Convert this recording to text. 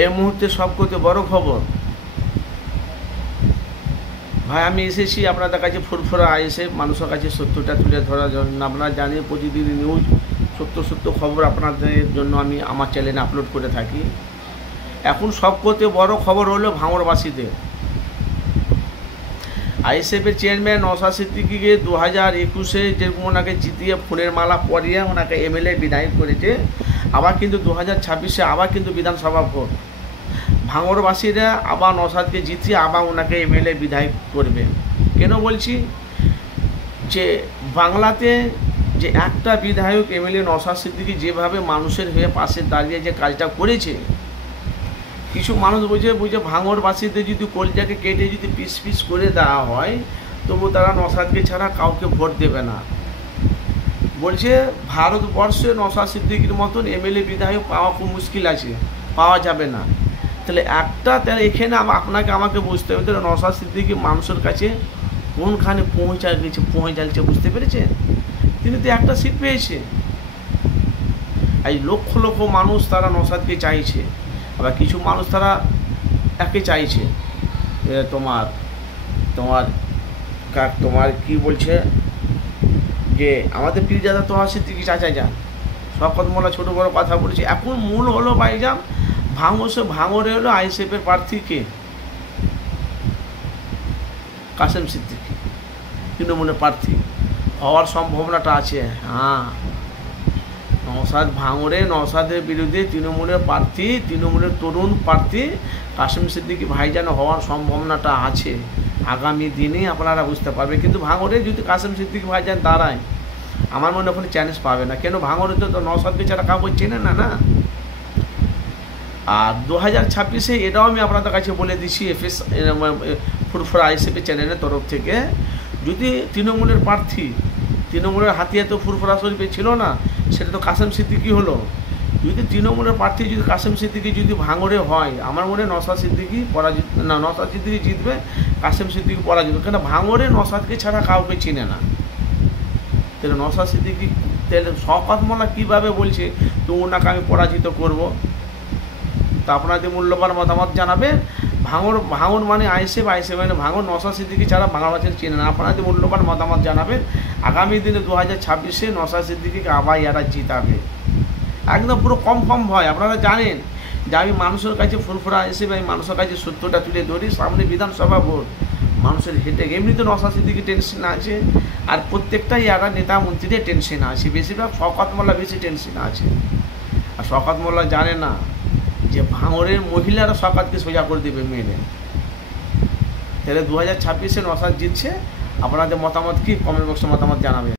এই মুহূর্তে সবথেকে বড় খবর ভাই, আমি এসেছি আপনাদের কাছে ফুরফুরা এসে মানুষের কাছে সত্যটা তুলে ধরার জন্য। আপনারা জানেন প্রতিদিন নিউজ সত্য খবর আপনাদের জন্য আমি আমার চ্যানেলে আপলোড করে থাকি। এখন সবথেকে বড় খবর হলো ভাঙড়বাসীদের। আইএসএফের চেয়ারম্যান নওশাদ সিদ্দিকীকে 2021-এ যেরকম ওনাকে জিতিয়ে ফুলের মালা পরিয়ে ওনাকে এমএলএ বিধায়ক করেছে, আবার কিন্তু 2026-এ আবার কিন্তু বিধানসভা ভোট। ভাঙড়বাসীরা আবার নওশাদকে জিতিয়ে আবার ওনাকে এমএলএ বিধায়ক করবে। কেন বলছি? যে বাংলাতে যে একটা বিধায়ক এমএলএ নওশাদ সিদ্দিকী যেভাবে মানুষের হয়ে পাশে দাঁড়িয়ে যে কাজটা করেছে, কিছু মানুষ বুঝে ভাঙড়বাসীদের যদি কলজাকে কেটে যদি পিস করে দেওয়া হয় তবু তারা নওশাদকে ছাড়া কাউকে ভোট দেবে না। বলছে ভারতবর্ষে নওশাদ সিদ্দিকীর মতন এমএলএ বিধায়ক পাওয়া খুব মুশকিল আছে, পাওয়া যাবে না। তাহলে এখানে আমাকে বুঝতে হবে তাহলে নওশাদ সিদ্দিকী মানুষের কাছে কোনখানে পৌঁছাচ্ছে বুঝতে পেরেছে? তিনি তো একটা সিট পেয়েছে। এই লক্ষ লক্ষ মানুষ তারা নওশাদকে চাইছে, আবার কিছু মানুষ তারা একে চাইছে। তোমার তোমার তোমার কি বলছে যে আমাদের পীরজাদা তোহা সিদ্দিকী চাচা যান, শওকত মোল্লা ছোটো বড় কথা বলেছে। এখন মূল হলো ভাইজান ভাঙড়ে হলো আইএসএফের প্রার্থীকে কাসেম সিদ্দিকী তৃণমূলের প্রার্থী হওয়ার সম্ভাবনাটা আছে। হ্যাঁ, নওশাদের বিরুদ্ধে তৃণমূলের প্রার্থী, তৃণমূলের তরুণ প্রার্থী কাসেম সিদ্দিকী ভাইজান হওয়ার সম্ভাবনাটা আছে। আগামী দিনে আপনারা বুঝতে পারবে। কিন্তু ভাঙড়ে যদি কাসেম সিদ্দিকী ভাইজান দাঁড়ায়, আমার মনে ওখানে চ্যালেঞ্জ পাবে না। কেন? ভাঙড়ে তো নওশাদকে ছাড়া কাউকে চেনে না। আর 2026-এ এটাও আমি আপনাদের কাছে বলে দিচ্ছি, ফুরফুরা আইএসএফের চ্যানেলের তরফ থেকে, যদি তৃণমূলের প্রার্থী, তৃণমূলের হাতিয়ার তো ফুরফুরা শরীফে ছিল না, সেটা তো কাসেম সিদ্দিকী হলো। যদি তৃণমূলের প্রার্থী যদি কাসেম সিদ্দিকী যদি ভাঙড়ে হয়, আমার মনে হয় নওশাদ সিদ্দিকী জিতবে, কাসেম সিদ্দিকী পরাজিত। কেন? ভাঙড়ে নওশাদকে ছাড়া কাউকে চিনে না। তাহলে নওশাদ সিদ্দিকী, তাহলে শওকত মোল্লা কীভাবে বলছে তো ওনাকে আমি পরাজিত করব? তো আপনাদের মূল্যবান মতামত জানাবেন। ভাঙড় মানে আইএসএফ মানে ভাঙড়, নওশাদ সিদ্দিকী ছাড়া বাংলাদেশের চেনে না। আপনাদের মূল্যবান মতামত জানাবেন। আগামী দিনে 2026-এ নওশাদ সিদ্দিকীকে আবার এরা জিতাবে, একদম পুরো কনফার্ম হয়। আপনারা জানেন যে আমি মানুষের কাছে ফুরফুরা আইএসএফ, আমি মানুষের কাছে সত্যটা তুলে ধরি। সামনে বিধানসভা ভোট, মানুষের হেঁটে এমনিতে নওশাদ সিদ্দিকী টেনশন আছে, আর প্রত্যেকটাই এরা নেতা মন্ত্রীদের টেনশন আছে। বেশিরভাগ শওকত মোল্লা বেশি টেনশন আছে। আর শওকত মোল্লা জানে না যে ভাঙড়ের মহিলারা শওকতকে সোজা করে দেবে মেনে। তাহলে 2026-এ নওশাদ জিতছে। আপনাদের মতামত কি? কমেন্ট বক্সে মতামত জানাবেন।